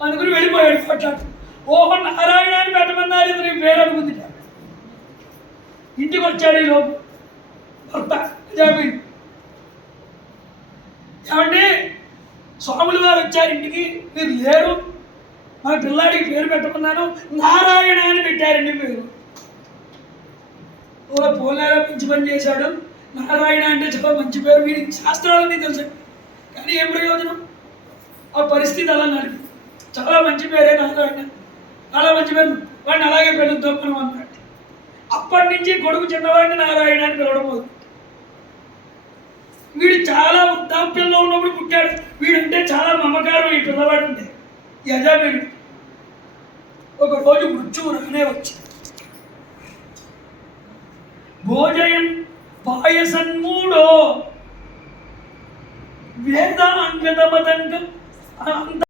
అనుకుని వెళ్ళిపోయాడు కొట్లాడు. ఓహో నారాయణ అని పెట్టమన్నారు, ఇది నీ పేరు అనుకుంది. ఇంటికి వచ్చాడు ఈ లోపు భర్త అజామిల్. ఏమంటే స్వాములు వారు వచ్చారు ఇంటికి, మీరు లేరు, మా పిల్లాడికి పేరు పెట్టమన్నాను, నారాయణ అని పెట్టారండి పేరు. పోలేరా మంచి పని చేశాడు, నారాయణ అంటే చాలా మంచి పేరు, వీరికి శాస్త్రాలన్నీ తెలుసు, కానీ ఏం ప్రయోజనం? ఆ పరిస్థితి అలా నడిపి చాలా మంచి పేరే నారాయణ, చాలా మంచి పేరు, వాడిని అలాగే పెరుగుతాం మనం అన్నట్టు. అప్పటి నుంచి కొడుకు చిన్నవాడిని నారాయణ అని పిలవడం పోదు. వీడు చాలా వృద్ధాప్యంలో ఉన్నప్పుడు పుట్టాడు, వీడంటే చాలా మమకారం ఈ పిల్లవాడు ఉంటే. యజామీడు ఒకరోజు మృత్యువు రానే వచ్చి భోజయం పాయసన్మూడో వేదాంగత మతంగం